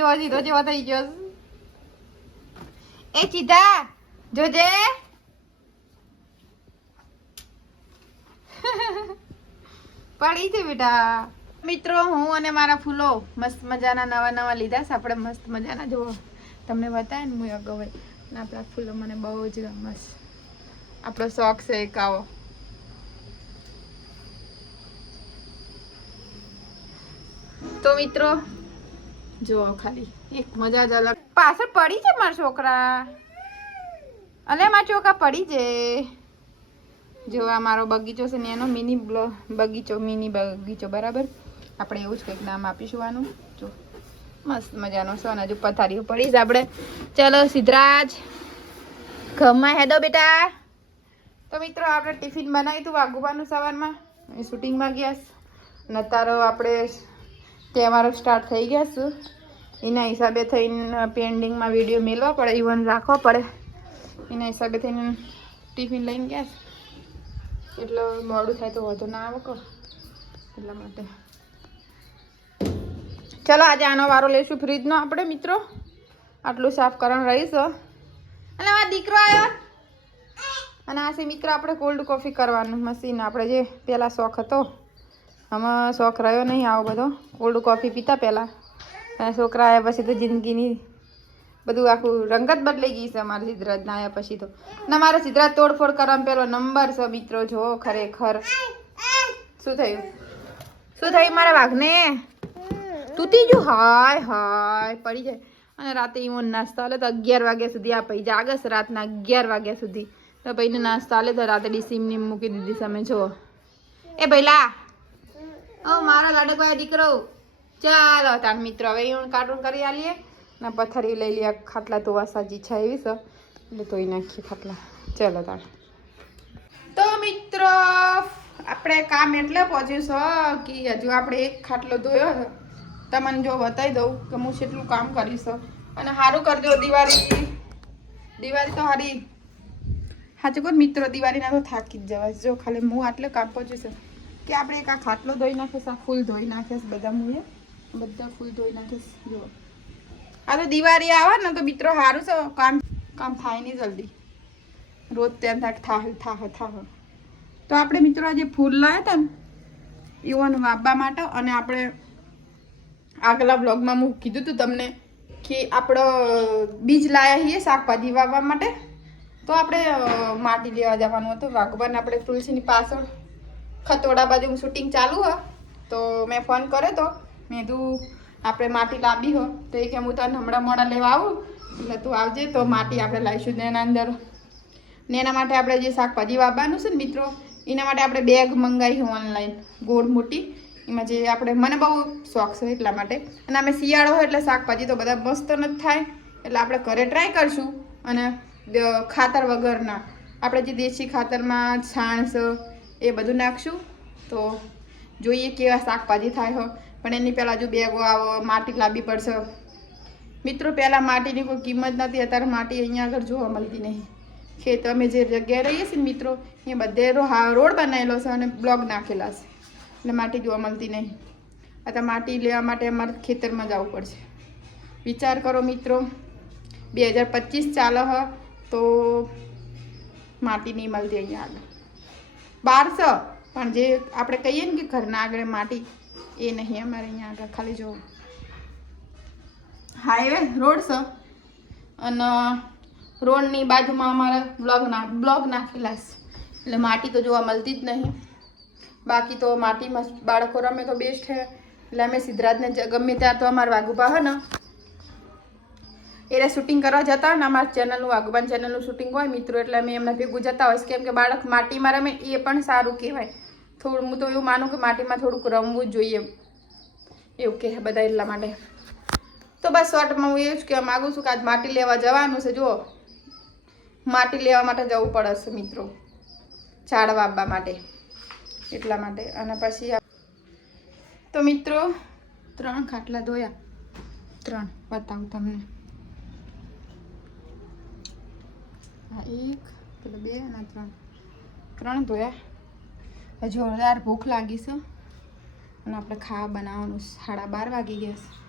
જો સીધો જેવો થઈ ગયો. એ ચીધા, જોજે. પડી છે બેટા. મિત્રો, હું અને મારા ફૂલો મસ્ત મજાના નવા નવા લીધા છે. આપણે મસ્ત મજાના જુઓ તમને બતાવે ને હું અગાઉ આપણા ફૂલો મને બહુ જ ગમે આપણો શોખ છે એક આવો. તો મિત્રો જુઓ ખાલી, એક મજા જ અલગ. પાછળ પડી છે મારા છોકરા. અલે, મારા છોકરા પડી છે. જો આ મારો બગીચો છે ને, એનો મિની બગીચો મિની બગીચો, બરાબર? આપણે એવું જ કંઈક નામ આપીશું આનું. જો મસ્ત મજાનો છે અને હજુ પથારીઓ પડી છે આપણે. ચલો, સિદ્ધરાજ, ઘરમાં હેડો બેટા. તો મિત્રો, આપણે ટિફિન બનાવ્યું હતું વાઘુબાનું સવારમાં. શૂટિંગમાં ગયા નતારો અને અત્યારે અમારો સ્ટાર્ટ થઈ ગયા છું. એના હિસાબે થઈને પેન્ડિંગમાં વીડિયો મેળવા પડે ઇવન રાખવો પડે. એના હિસાબે થઈને ટિફિન લઈને ગયા છે. એટલે મોડું થાય તો વધુ ના આવે કહો એટલા માટે. ચલો, આજે આનો વારો લઈશું ફ્રીજનો આપણે, મિત્રો. આટલું સાફ કરવાનું રહીશ અને આ દીકરો આવ્યો અને આ છે, મિત્ર, આપણે કોલ્ડ કોફી કરવાનું મશીન આપણે જે પહેલાં શોખ હતો. આમાં શોખ રહ્યો નહીં આવો બધો. કોલ્ડ કોફી પીતા પહેલાં. અને છોકરા આવ્યા પછી તો જિંદગીની બધું આખું રંગત બદલાઈ ગઈ છે અમારા સિદ્ધરાજના આવ્યા પછી તો. અને મારા સિદ્ધરાજ તોડફોડ કરવાનો પહેલો નંબર છે મિત્રો, જો ખરેખર. શું થયું? શું થયું મારા વાઘને? તૂટી ગયું? હાય હાય, પડી જાય. અને રાતે ઈવન નાસ્તા લે તો અગિયાર વાગ્યા સુધી આ પૈ જાગસ રાતના અગિયાર વાગ્યા સુધી. તો ભાઈને નાસ્તા લે તો રાતે ડીસીમની મૂકી દીધી તમે જો એ ભઈલા! ઓ, મારો લાડકભાઈ દીકરો. ચાલો તાર મિત્રો, હવે ઈવન કાર્ટૂન કરી આલીએ. ને, પથારી લઈ લઈએ ખાટલા તો વાસાજી છે એવી છે. એટલે ધોઈ નાખીએ ખાટલા. ચાલો તાર. તો મિત્રો, આપણે કામ એટલે પહોંચ્યું છે કે હજુ આપણે એક ખાટલો ધોયો છે. તમને જો બતાવી દઉં કે હું કેટલું કામ કરીશ. અને સારું કરજો દિવાળી. દિવાળી તો સારી સાચું કહું મિત્રો, દિવાળીના તો થાકી જ જવાય. જો ખાલી હું આટલે કામ પહોંચ્યું છે. કે આપણે એક આ ખાટલો ધોઈ નાખીશ, આ ફૂલ ધોઈ નાખીશ બધા મૂળે. બધા ફૂલ ધોઈ નાખીશ જો આ તો દિવાળી આવે ને, તો મિત્રો સારું છે. કામ કામ થાય નહીં જલ્દી. રોજ તેમ થાય થાહ થાહ થાહ. તો આપણે મિત્રો આજે ફૂલ લાવ્યા હતા ને ઇવન વાવવા માટે અને આપણે આગલા બ્લોગમાં હું કીધું હતું તમને કે આપણો બીજ લાયા છીએ શાકભાજી વાવવા માટે. તો આપણે માટી લેવા જવાનું હતું. વાઘબાન આપણે તુલસીની પાછળ ખતોડા બાજુ શૂટિંગ ચાલુ હ. તો મેં ફોન કર્યો તો. મેં કીધું, આપણે માટી લાવી હો. તો એ કે, હું તને હમણાં મોડા લેવા આવું. એટલે તું આવજે, તો માટી આપણે લાવીશું ને એના અંદર. ને એના માટે આપણે જે શાકભાજી વાવવાનું છે ને મિત્રો, એના માટે આપણે બેગ મંગાવી હું ઓનલાઈન ગોળ મોટી. એમાં જે આપણે, મને બહુ શોખ છે એટલા માટે. અને અમે શિયાળો હોય એટલે શાકભાજી તો બધા મસ્ત ન જ થાય. એટલે આપણે ઘરે ટ્રાય કરશું. અને ખાતર વગરના. આપણે જે દેશી ખાતરમાં છાણ છે એ બધું નાખશું. તો જોઈએ કેવા શાકભાજી થાય હો. પણ એની પહેલાં હજુ બેગો આવો, માટી લાવવી પડશે. મિત્રો, પહેલાં માટીની કોઈ કિંમત નથી. અત્યારે માટી અહીંયા આગળ જોવા મળતી નહીં. ખેત અમે જે જગ્યાએ રહીએ છીએ મિત્રો, એ બધે રોડ બનાવેલો છે અને બ્લોક નાખેલા છે. એટલે માટી જોવા મળતી નહીં. અત્યારે માટી લેવા માટે અમારે ખેતરમાં જવું પડશે. વિચાર કરો મિત્રો, બે હજાર પચીસ ચાલે હ, તો માટી નહીં મળતી અહીંયા આગળ. બારસો. પણ જે આપણે કહીએ ને કે ઘરના આગળ માટી, એ નહીં અમારે અહીંયા આગળ ખાલી જો હાઈવે રોડ છે. અને રોડની બાજુમાં અમારા બ્લોક ના બ્લોક નાખેલા છે. એટલે માટી તો જોવા મળતી જ નહીં. બાકી તો માટીમાં બાળકો રમે તો બેસ્ટ છે. એટલે અમે સિદ્ધરાજને ગમે ત્યાં તો અમારા વાઘુબા હે ને એટલે શૂટિંગ કરવા જતા હોય ને અમારા ચેનલનું વાઘુબાન ચેનલનું શૂટિંગ હોય, મિત્રો એટલે અમે એમના ભેગું જતા હોય. કેમ કે બાળક માટીમાં રમે એ પણ સારું કહેવાય. થોડું, હું તો એવું માનું કે માટીમાં થોડુંક રમવું જોઈએ. એવું કહે બધા એટલા માટે. તો બસ શોર્ટમાં હું એવું જ કહેવા માગું છું કે આજ માટી લેવા જવાનું છે, જુઓ. માટી લેવા માટે જવું પડશે મિત્રો. ઝાડ વાવવા માટે. એટલા માટે. અને પછી તો મિત્રો, ત્રણ ખાટલા ધોયા. ત્રણ બતાવું તમને. આ એક પેલો બે અને ત્રણ. ત્રણ ધોયા જોરદાર ભૂખ લાગી છે. અને આપણે ખાવા બનાવવાનું સાડા બાર વાગી ગયા છે.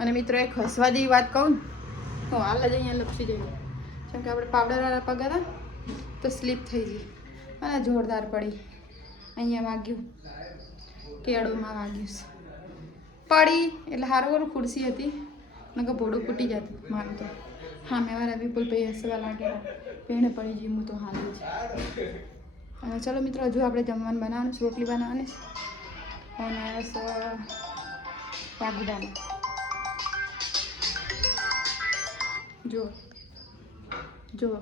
અને મિત્રો, એક હસવા જેવી વાત કહું તો હાલ જ અહીંયા લપસી જઈએ. જેમ કે આપણે પાવડરવાળા પગ તો સ્લીપ થઈ ગઈ. અને જોરદાર પડી. અહીંયા વાગ્યું. કેળોમાં વાગ્યું છે. પડી, એટલે સારું ખુરશી હતી. નકર ભોડું ફૂટી જતું, મારું તો. હા, મેં મારા વિપુલ ભાઈ હસવા લાગ્યા. પેણે પડી ગઈ, હું તો હાલ જ. ચલો મિત્રો, હજુ આપણે જમવાનું બનાવવાનું છે, રોટલી બનાવવાની છે. અને આવ્યો જુઓ. જુઓ.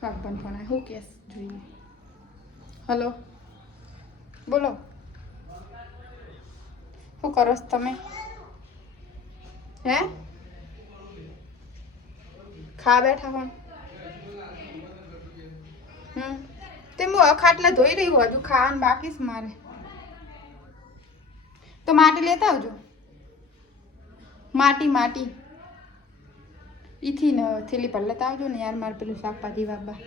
પાકબન પણ હું કેસ જોઈએ. હલો. બોલો. શું કરો છો તમે? હે? ખા બેઠા હોણ હમ. તે હું ધોઈ રહી છું હજુ ખાવાનું બાકી છે મારે. તો માટી લેતા આવજો. માટી માટી. ઈથી ને થેલી પર લેતા આવજો ને યાર મારે પેલું શાકભાજી બાબા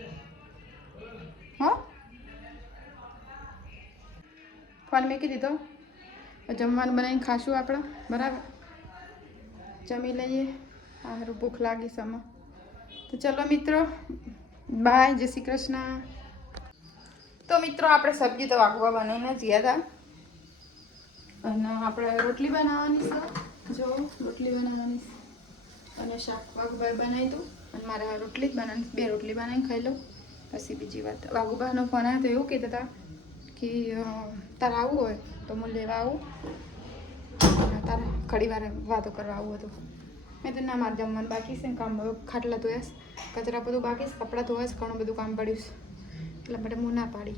હો? ફોન મૂકી દીધો. હવે જમવાનું બનાવીને ખાશું આપણે. બરાબર? જમી લઈએ. સારું ભૂખ લાગી સમા તો ચલો મિત્રો, બાય, જય શ્રી કૃષ્ણ. તો મિત્રો, આપણે સબ્જી તો વાગવા બનાવીને જ ગયા હતા. અને આપણે રોટલી બનાવવાની છે. જો, રોટલી બનાવવાની છે. અને શાક વાઘુભાઈ બનાવી દઉં. અને મારે રોટલી જ બનાવવાની બે રોટલી બનાવીને ખાઈ લઉં. પછી બીજી વાત વાઘુભાઈનો ફોન આવ્યો એવું કહેતા હતા કે તારે આવવું હોય તો હું લેવા આવું. તારે ઘડી વાર વાતો કરવા આવું હતું. મેં તો ના માર જમવાનું. બાકી છે કામ ખાટલા ધોયાશ કચરા બધું બાકી છે. કપડાં ધોયાશ ઘણું બધું કામ પડ્યું છે. એટલા માટે હું ના પાડી.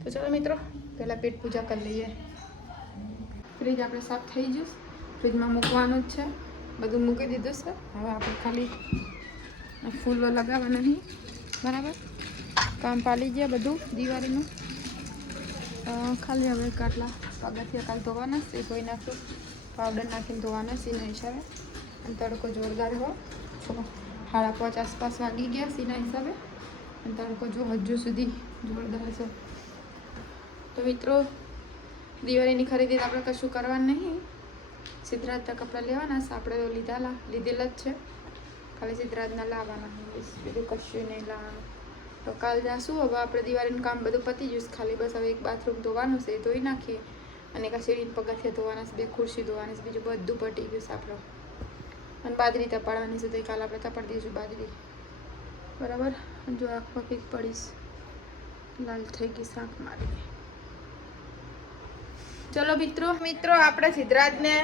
તો ચલો મિત્રો, પહેલાં પેટ પૂજા કરી લઈએ. ફ્રીજ આપણે સાફ થઈ ગયું. ફ્રીજમાં મૂકવાનું જ છે. બધું મૂકી દીધું છે. હવે આપણે ખાલી ફૂલો લગાવવા નહીં બરાબર? કામ પાલી ગયા બધું દિવાળીનું. ખાલી હવે કાટલા પગથિયા કાલ ધોવાના છે. કોઈ નાખ્યું પાવડર નાખીને ધોવાના છે એના હિસાબે. તડકો જોરદાર હો. સાડા પાંચ આસપાસ વાગી ગયા સીના હિસાબે. અને તડકો જો હજુ સુધી જોરદાર છે. તો મિત્રો, દિવાળીની ખરીદી આપણે કશું કરવાનું નહીં. સિદ્ધરાજના કપડાં લેવાના છે. આપણે તો લીધેલા લીધેલા જ છે. ખાલી સિદ્ધરાજના લાવવાના બીજું કશું નહીં લાવવાનું. તો કાલ જાશું. હવે આપણે દિવાળીનું કામ બધું પતી ગયું ખાલી બસ હવે એક બાથરૂમ ધોવાનું છે, એ ધોઈ નાખીએ. અને આ સીડીને પગથિયા ધોવાના છે, બે ખુરશી ધોવાની છે, બીજું બધું પટી ગયું છે આપણું. અને બાદરી તપાડવાની છે તો કાલ આપણે તપાડી દઈશું બાજરી. બરાબર? જો આખો પીક પડીશ, લાલ થઈ ગઈ શાક મારી ચલો મિત્રો મિત્રો, આપણે સિદ્ધરાજને,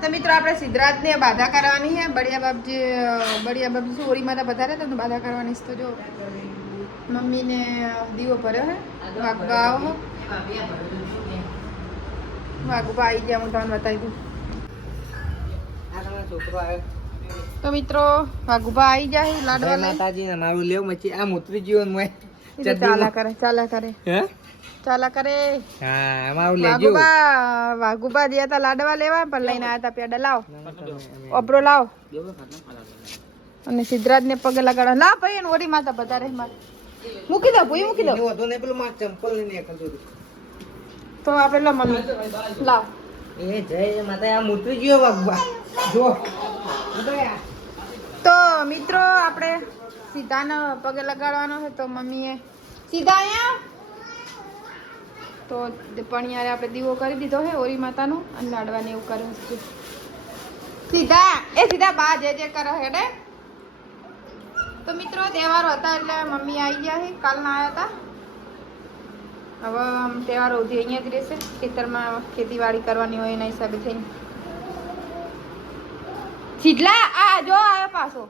તો મિત્રો, આપણે સિદ્ધરાજને બાધા કરવાની છે. બળિયા બાપજી બળિયા બાપજી શું માતા બધા રહેતા બાધા કરવાની છે તો જો. મમ્મીને દીવો ભર્યો હે વાગવા આવો વાગવા આવી ગયા, હું તમને બતાવી દઉં. છોકરો આવ્યો તો મિત્રો વાઘુભા આવી જાય લાડવા માતાજી ને મારું લેવ મચી આમ ઉતરી ગયો ને ચાલા કરે ચાલા કરે. હે? ચાલા કરે. હા અમારું લેજો. વાઘુબા વાઘુબા ગયા તા લાડવા લેવા પણ લઈને આયા તા પેડા લાવો. ઓબરો લાવો. અને સિદ્ધરાજ ને પગે લગાડો લા ભાઈ એને ઓરી માતા બધા રહે મારે. મૂકી દો ભૂઈ મૂકી દો. પેલું માર ચંપલ ને એકલ તો આપણે લો મમ્મી. લાવ. એ આમ ઉતરી ગયો તો મિત્રો, આપણે સીધાને પગે લગાડવાનો છે, તો મમ્મીએ સીધા અહીંયા. તો પણિયારે આપણે દીવો કરી દીધો છે, ઓરી માતાનો, અને લાડવાને એવું કર્યું છે સીધા, એ સીધા બા જે જે કરો હેડે. તો મિત્રો, તહેવારો હતા એટલે મમ્મી આવી ગયા છે, કાલના આવ્યા હતા. હવે આમ તહેવારો સુધી અહીંયા જ રહેશે. ખેતરમાં ખેતીવાડી કરવાની હોય એના હિસાબે થઈને. સીધલા આ જો આવ્યો પાછો.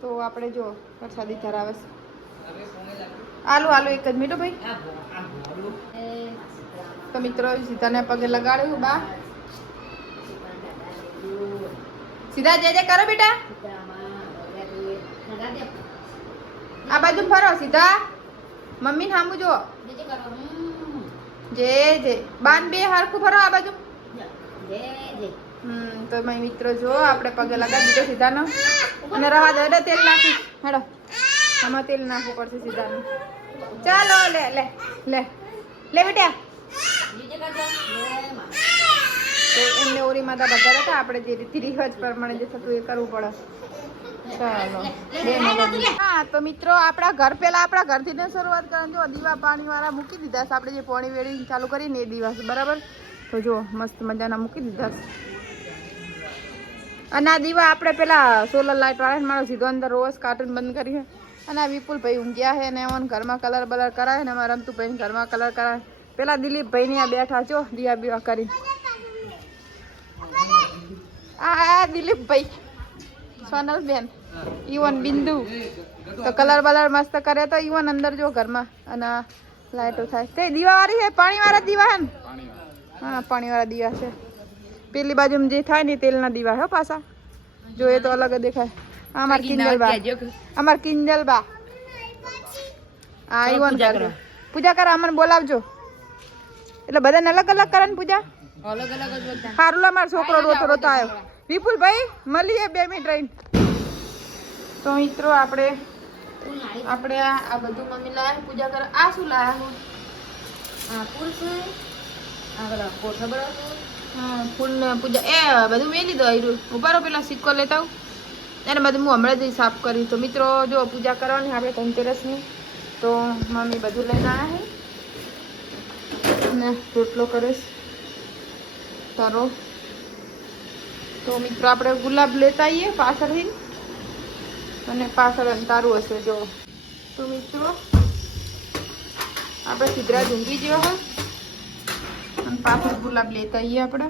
તો આપણે જો વરસાદી ધરાવે છે. આલુ આલુ એક જ મીઠો ભાઈ. તો મિત્રો, સીધાને પગે લગાડ્યું બા. સીધા જે જે કરો બેટા. આ બાજુ ફરો, સીધા. મમ્મી ને સામું જુઓ જે જે બાન બે હરખું ફરો આ બાજુ. હમ તો મારી મિત્રો જો આપણે પગે લગાવી દીધો સીધાનો. અને રવા દો એટલે તેલ નાખી હેડો. આમાં તેલ નાખવું પડશે સીધાનું. ચાલો લે લે લે. લે બેટા. એમને ઓરી માતા બધા હતા. આપણે જે રીતિ રિવાજ પ્રમાણે જે થતું એ કરવું પડે. ચાલો. હા તો મિત્રો આપણા ઘર પેલા આપણા ઘરથી ને શરૂઆત કરવાની જો દીવા પાણી વાળા મૂકી દીધા છે. આપણે જે પાણી વેળી ચાલુ કરીને એ દીવા બરાબર? તો જો મસ્ત મજાના મૂકી દીધા છે. અને આ દીવા આપણે પેલા સોલર લાઇટ વાળા મારો સીધો અંદર રોજ કાર્ટૂન બંધ કરીએ અને આ વિપુલ ભાઈ ઊંઘ્યા છે ને એમાં ઘરમાં કલર બલર કરાય ને અમારા રમતું ભાઈને ઘરમાં કલર કરાય પેલા દિલીપ ભાઈ ની આ બેઠા છો દીવા બીવા કરી. આ આ દિલીપ ભાઈ સોનલ બેન ઈવન બિંદુ. તો કલર બલર મસ્ત કરે તો ઈવન અંદર જો ઘરમાં. અને આ લાઈટો થાય. તે દીવા વાળી છે પાણી વાળા દીવા હે ને હા પાણી વાળા દીવા છે. પેલી બાજુ જે થાય ને તેલના દીવા હો પાછા. જોઈએ તો અલગ દેખાય. અમાર કિંજલ બા. અમાર કિંજલ બા. આ ઈવન કરજો પૂજા કરા અમને બોલાવજો. એટલે બધાને અલગ અલગ કરે ને પૂજા? અલગ અલગ જ બધા. મારો છોકરો રોતો રોતો આવ્યો. વિપુલ ભાઈ મળીએ બે મિનિટ રહીને. તો મિત્રો આપણે આપણે આ આ બધું મમ્મી લાયા પૂજા કરે. આ શું લાયા આ પુરુષ આ પેલા કોઠા બરાબર હા ફૂલ ને પૂજા એ બધું મેં લીધું આયરું. ઉપાડો પેલા સિક્કો લેતા આવું. એને બધું હું હમણાં જ સાફ કરી તો મિત્રો જો પૂજા કરવાની આપણે ધનતેરસની તો મમ્મી બધું લઈને આવ્યા છે. ને રોટલો કરીશ. તારો. તો મિત્રો આપણે ગુલાબ લેતા આવીએ પાછળથી. અને પાછળ અંતારું હશે, જો. તો મિત્રો, આપણે સિદ્ધરાજ ઊંઘી જેવા હોય અને પાછળ ગુલાબ લેતા આવીએ આપણે.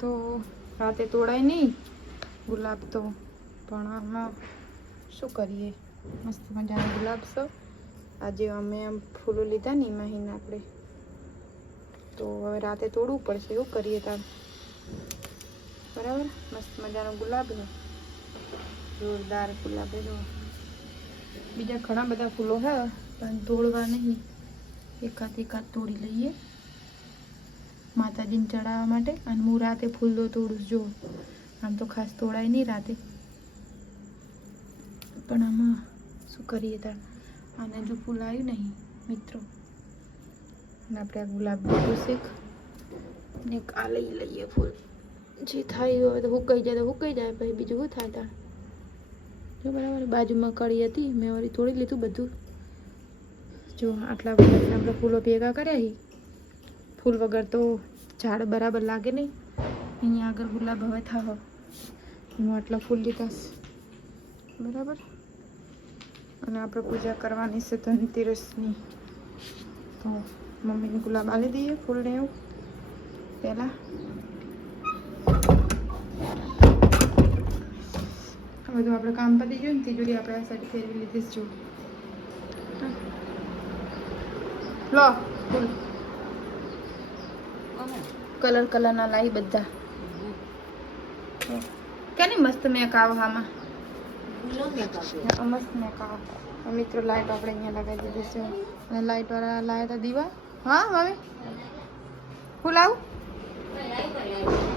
તો રાતે તોડાય નહીં. ગુલાબ તો પણ આમાં શું કરીએ? મસ્ત મજાના ગુલાબ છે. આજે અમે આમ ફૂલો લીધા ને મહિના આપણે. તો હવે રાતે તોડવું પડશે, એવું કરીએ તાર. બરાબર? મસ્ત મજાનો ગુલાબ છે જોરદાર ગુલાબ જો બીજા ઘણા બધા ફૂલો છે પણ તોડવા નહીં. એકાદ એકાદ તોડી લઈએ. માતાજીને ચડાવવા માટે. અને હું રાતે ફૂલ તોડું જો આમ તો ખાસ તોડાય નહીં રાતે. પણ આમાં શું કરીએ તાર આને જો ફૂલ આવ્યું નહીં, મિત્રો. અને આપણે આ ગુલાબ શેક ને આ લઈ લઈએ ફૂલ. જે થાય હવે તો હુકાઈ જાય તો હુકાઈ જાય, ભાઈ, બીજું શું થાય તાર જો બરાબર, બાજુમાં કળી હતી, મેં વળી તોડી લીધું બધું. જો આટલા બધા આપણે ફૂલો ભેગા કર્યા હી. ફૂલ વગર તો ઝાડ બરાબર લાગે નહીં. અહીંયા આગળ ગુલાબ હવે થાવ હું આટલા ફૂલ લીધા બરાબર? અને આપણે પૂજા કરવાની છે ધનતેરસની. તો મમ્મીને ગુલાબ આલી દઈએ ફૂલને એવું. પહેલાં. બધું આપણે કામ પતી ગયું ને, તિજોરી આપણે આ સાઈડ ફેરવી લીધી છે, જો. લો કલર કલરના લાવી બધા. કેની મસ્ત મેક આવો આમાં? મેં કાપ્યો આ મસ્ત મેક આવો. મિત્રો લાઈટ આપણે અહીંયા લગાવી દીધી છે. અને લાઈટ વાળા લાયા હતા દીવા. હા હવે ફૂલ લાવું?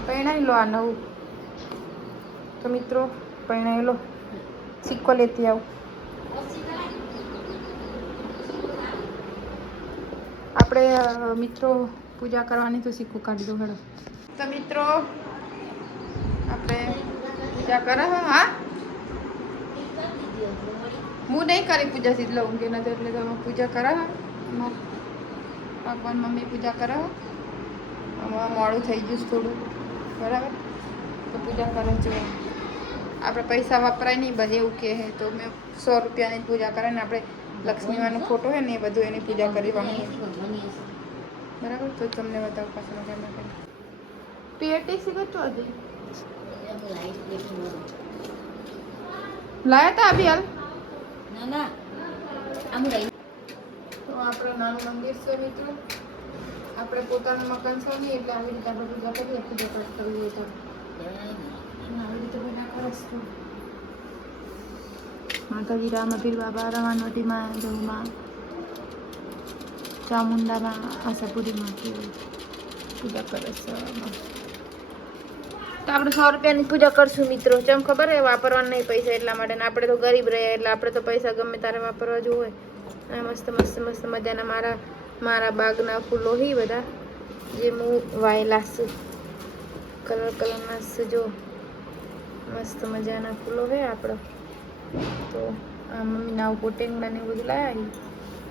પહેણાવી લો આ નવું. તો મિત્રો પૈણાઈ લો સિક્કો લેતી આવું. આપણે મિત્રો પૂજા કરવાની તો સિક્કો કાઢી દો હેડો. તો મિત્રો આપણે પૂજા કરે હો, હા નહીં કરી પૂજા સીધલો ઊંઘે નથી એટલે તમે પૂજા કરા ભગવાન મમ્મી પૂજા કરે મોડું થઈ ગયું થોડું. બરાબર? તો પૂજા કરે છે. આપણે પૈસા વાપરાય નહીં બધે એવું કહે છે. તો મેં સો રૂપિયાની પૂજા કરે ને આપણે લક્ષ્મીમાનો ફોટો હોય ને એ બધું એની પૂજા કરી બરાબર? તો તમને બતાવું પાછળ કેમેરા પેટી સિગર તો હતી લાયા તા અભી હાલ? ના ના. આમ રહી. તો આપણે નાનું મંદિર છે મિત્રો આપણે પોતાનું મકાન છે નહીં એટલે આવી રીતે આપણે પૂજા કરીએ પૂજા પાઠ કરવી હોય તો. રીતે બધા કરસ તો માતાજી બાબા રવાનવટી માં ચામુંડામાં આશાપુરીમાં પૂજા કરે છે તો આપણે સો રૂપિયાની પૂજા કરશું મિત્રો. જેમ ખબર હે વાપરવાના નહીં પૈસા એટલા માટે. ને આપણે તો ગરીબ રહ્યા એટલે આપણે તો પૈસા ગમે તારે વાપરવા હોય. અને મસ્ત મસ્ત મસ્ત મજાના મારા મારા બાગના ફૂલો હી બધા. જે હું વાયેલા છું. કલર, કલરના જો. મસ્ત મજાના ફૂલો છે આપણો તો આ મમ્મીના નાવ કોટેંગડા ને એવું બધું લાયા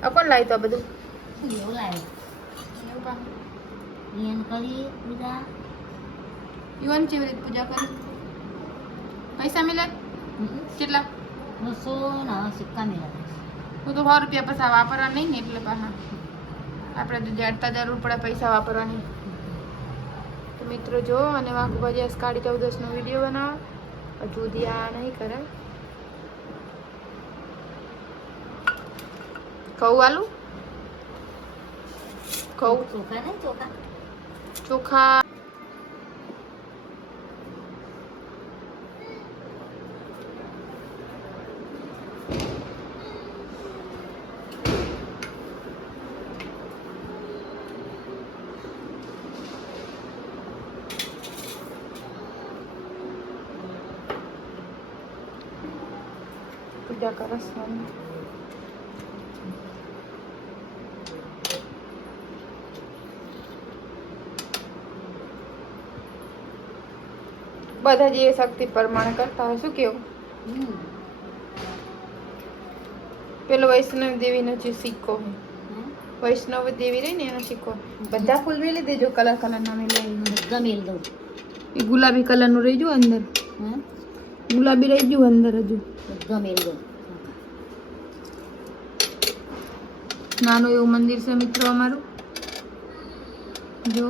આ કોણ લાવ્યું તો આ બધું? એવું લાવ્યું એવું કરી પૂજા યુવાન કેવી રીતે પૂજા કરી? પૈસા મિલે કેટલા? બસો ના સિક્કા મેળા. હું તો સો રૂપિયા પછી વાપરવા નહીં ને એટલે પાછા. આપણે તો જાડતા જરૂર પડે પૈસા વાપરવાની. તો મિત્રો જો અને વાંકુભાજી કાળી ચૌદસનો વીડિયો બનાવો સુધી આ નહીં કરે. કઉ આલુ? ઘઉં. ચોખા નહીં ચોખા? ચોખા. પૂજા મમ્મી બધા જે શક્તિ પ્રમાણે કરતા હોય શું કેવું? પેલો વૈષ્ણવ દેવીનો જે સિક્કો હોય. વૈષ્ણવ દેવી રહી ને એનો સિક્કો બધા ફૂલ મેલી દેજો કલર કલર ના મેલી ગમે મેળ દઉં એ ગુલાબી કલરનું રહી અંદર? ગુલાબી રહી ગયું અંદર હજુ. બધા મેળ દઉં નાનું એવું મંદિર છે મિત્રો અમારું જો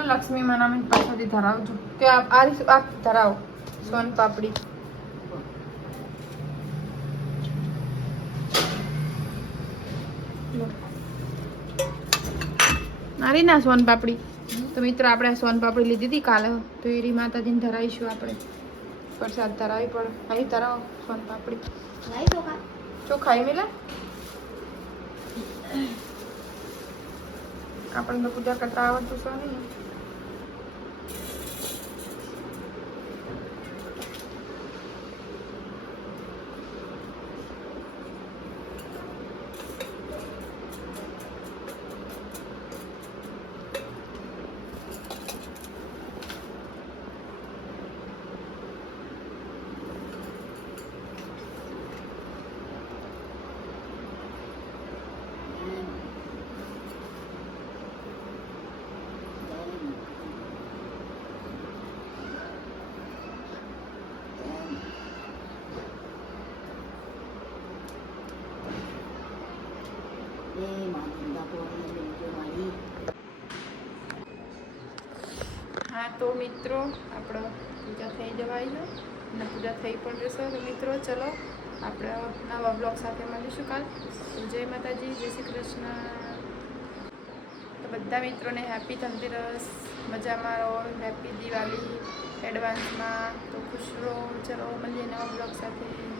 લક્ષ્મી માં નામે પાછળથી ધરાવજો કે આ ધરાવો સોન પાપડી મારી ના સોન પાપડી. તો મિત્રો આપણે સોન પાપડી લીધી હતી કાલે. તો એ રી માતાજીને ધરાવીશું આપણે. પ્રસાદ ધરાવી પડે અહીં ધરાવો સોન પાપડી. ચોખાઈ મિલે. આપણને પૂજા કરતા આવડતું છે નહીં એ મારી પોણી મેળજો મારી હા તો મિત્રો, આપણો પૂજા થઈ જવાય છે અને પૂજા થઈ પણ રહેશે તો મિત્રો, ચલો, આપણે નવા બ્લોગ સાથે મળીશું કાલ. જય માતાજી, જય શ્રી કૃષ્ણ. તો બધા મિત્રોને હેપી ધનતેરસ. મજામાં રહો. હેપી દિવાળી એડવાન્સમાં તો ખુશ રહો. ચલો, મળીએ નવા બ્લોગ સાથે.